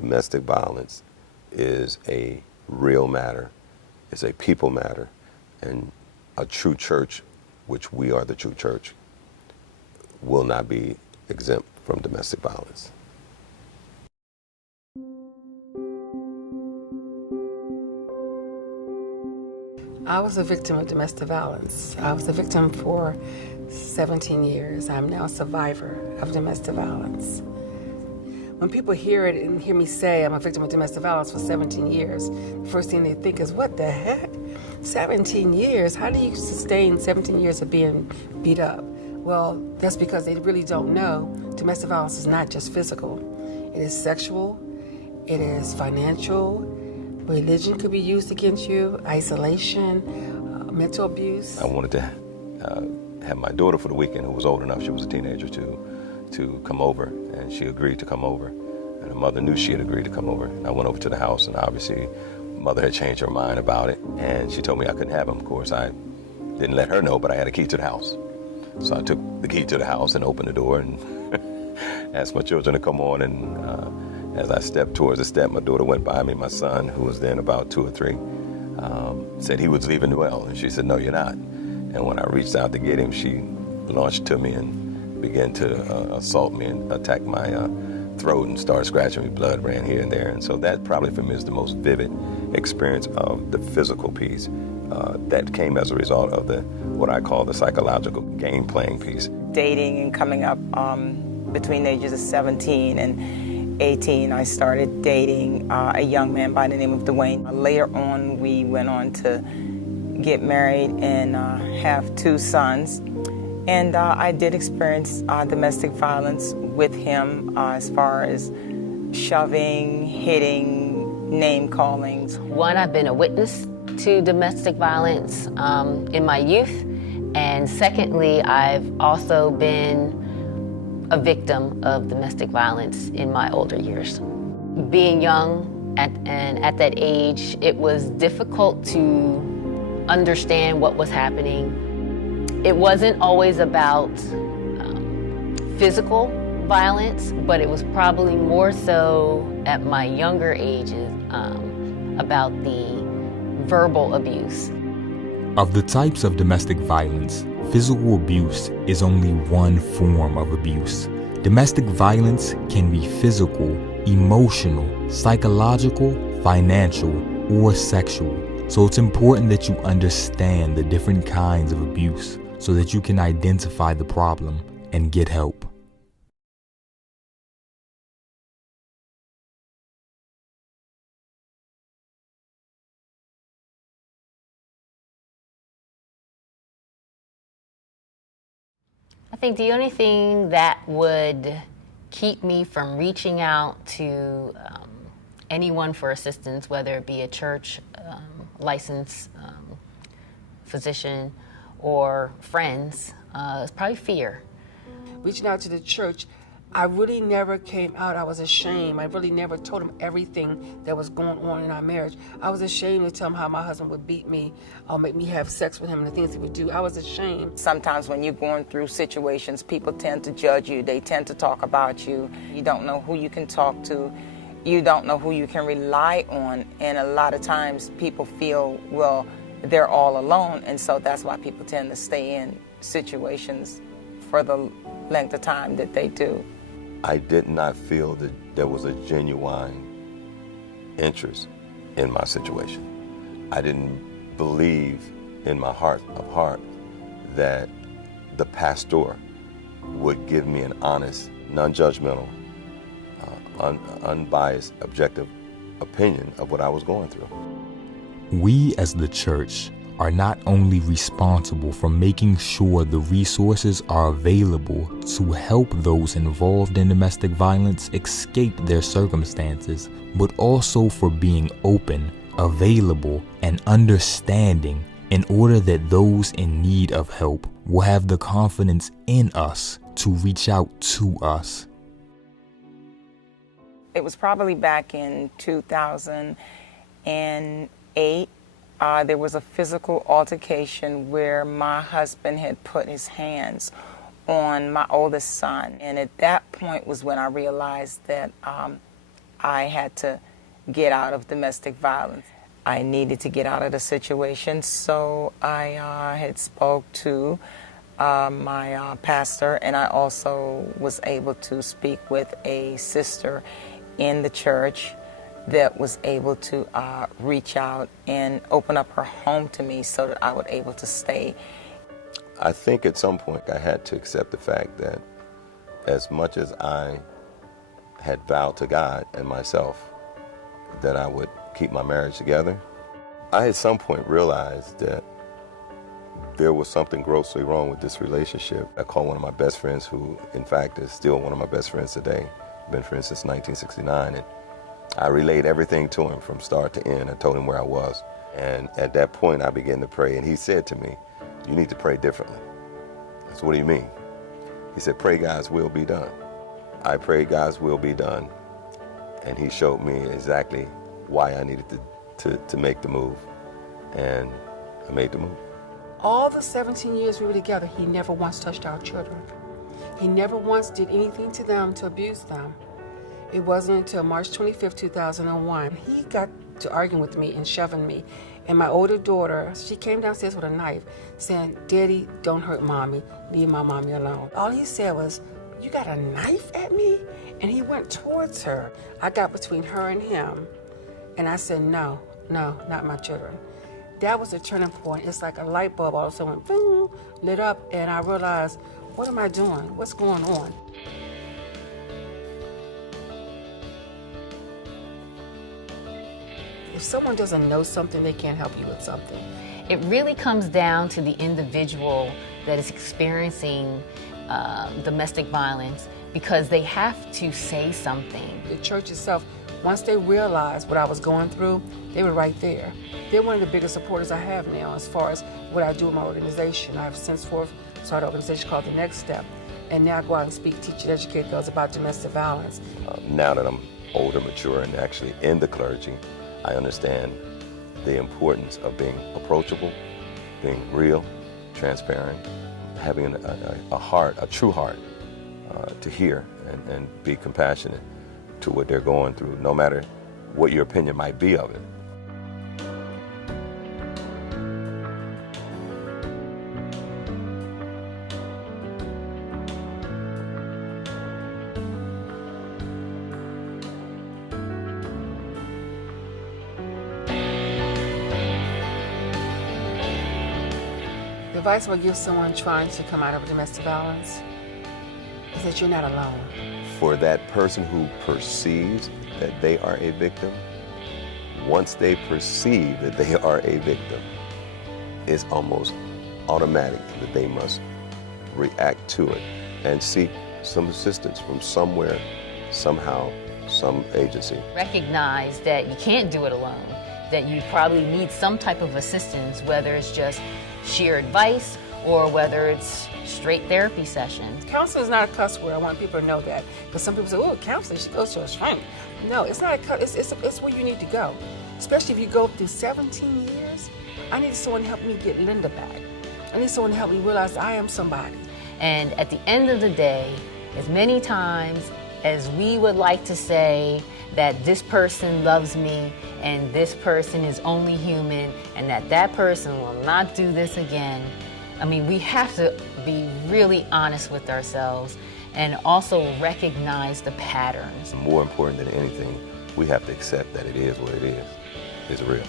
domestic violence is a real matter, it's a people matter, and a true church, which we are the true church, will not be exempt from domestic violence. I was a victim of domestic violence. I was a victim for 17 years. I'm now a survivor of domestic violence. When people hear it and hear me say I'm a victim of domestic violence for 17 years, the first thing they think is, what the heck? 17 years? How do you sustain 17 years of being beat up? Well, that's because they really don't know domestic violence is not just physical. It is sexual, it is financial, religion could be used against you, isolation, mental abuse. I wanted to have my daughter for the weekend, who was old enough, she was a teenager, to come over, and she agreed to come over. And her mother knew she had agreed to come over. And I went over to the house, and obviously mother had changed her mind about it, and she told me I couldn't have him. Of course, I didn't let her know, but I had a key to the house. So I took the key to the house and opened the door and asked my children to come on. And as I stepped towards the step, my daughter went by me. My son, who was then about 2 or 3, said he was leaving well. And she said, no, you're not. And when I reached out to get him, she launched to me and began to assault me and attack my throat and started scratching me. Blood ran here and there. And so that probably for me is the most vivid experience of the physical piece that came as a result of what I call the psychological game playing piece. Dating and coming up between the ages of 17 and 18, I started dating a young man by the name of Dwayne. Later on, we went on to get married and have 2 sons. And I did experience domestic violence with him as far as shoving, hitting, name callings. One, I've been a witness to domestic violence in my youth. And secondly, I've also been a victim of domestic violence in my older years. Being young and at that age, it was difficult to understand what was happening. It wasn't always about physical violence, but it was probably more so at my younger ages about the verbal abuse. Of the types of domestic violence, physical abuse is only one form of abuse. Domestic violence can be physical, emotional, psychological, financial, or sexual. So it's important that you understand the different kinds of abuse so that you can identify the problem and get help. I think the only thing that would keep me from reaching out to anyone for assistance, whether it be a church, licensed physician, or friends, is probably fear. Reaching out to the church, I really never came out. I was ashamed. I really never told him everything that was going on in our marriage. I was ashamed to tell him how my husband would beat me or make me have sex with him and the things he would do. I was ashamed. Sometimes when you're going through situations, people tend to judge you. They tend to talk about you. You don't know who you can talk to. You don't know who you can rely on. And a lot of times people feel, well, they're all alone. And so that's why people tend to stay in situations for the length of time that they do. I did not feel that there was a genuine interest in my situation. I didn't believe in my heart of heart that the pastor would give me an honest, non-judgmental, unbiased, objective opinion of what I was going through. We as the church are not only responsible for making sure the resources are available to help those involved in domestic violence escape their circumstances, but also for being open, available, and understanding in order that those in need of help will have the confidence in us to reach out to us. It was probably back in 2008. There was a physical altercation where my husband had put his hands on my oldest son. And at that point was when I realized that I had to get out of domestic violence. I needed to get out of the situation, so I had spoke to my pastor, and I also was able to speak with a sister in the church that was able to reach out and open up her home to me so that I was able to stay. I think at some point I had to accept the fact that as much as I had vowed to God and myself that I would keep my marriage together, I at some point realized that there was something grossly wrong with this relationship. I called one of my best friends, who in fact is still one of my best friends today, been friends since 1969, and I relayed everything to him from start to end. I told him where I was, and at that point I began to pray, and he said to me, "You need to pray differently." I said, "What do you mean?" He said, "Pray God's will be done." I prayed God's will be done, and he showed me exactly why I needed to make the move, and I made the move. All the 17 years we were together, he never once touched our children. He never once did anything to them to abuse them. It wasn't until March 25th, 2001, he got to arguing with me and shoving me. And my older daughter, she came downstairs with a knife saying, "Daddy, don't hurt mommy. Leave my mommy alone." All he said was, "You got a knife at me?" And he went towards her. I got between her and him. And I said, no, not my children. That was a turning point. It's like a light bulb all of a sudden went boom, lit up, and I realized, what am I doing? What's going on? If someone doesn't know something, they can't help you with something. It really comes down to the individual that is experiencing domestic violence, because they have to say something. The church itself, once they realized what I was going through, they were right there. They're one of the biggest supporters I have now as far as what I do in my organization. I've since forth started an organization called The Next Step, and now I go out and speak, teach, and educate those about domestic violence. Now that I'm older, mature, and actually in the clergy, I understand the importance of being approachable, being real, transparent, having a heart, a true heart, to hear and be compassionate to what they're going through, no matter what your opinion might be of it. The advice I would give someone trying to come out of domestic violence is that you're not alone. For that person who perceives that they are a victim, once they perceive that they are a victim, it's almost automatic that they must react to it and seek some assistance from somewhere, somehow, some agency. Recognize that you can't do it alone, that you probably need some type of assistance, whether it's just sheer advice or whether it's straight therapy sessions. Counseling is not a cuss word. I want people to know that. Because some people say, "Oh, counseling, she goes to a shrink." No, it's not a cuss. It's where you need to go. Especially if you go through 17 years. I need someone to help me get Linda back. I need someone to help me realize I am somebody. And at the end of the day, as many times as we would like to say that this person loves me and this person is only human and that person will not do this again, I mean, we have to be really honest with ourselves and also recognize the patterns. More important than anything, we have to accept that it is what it is. It's real.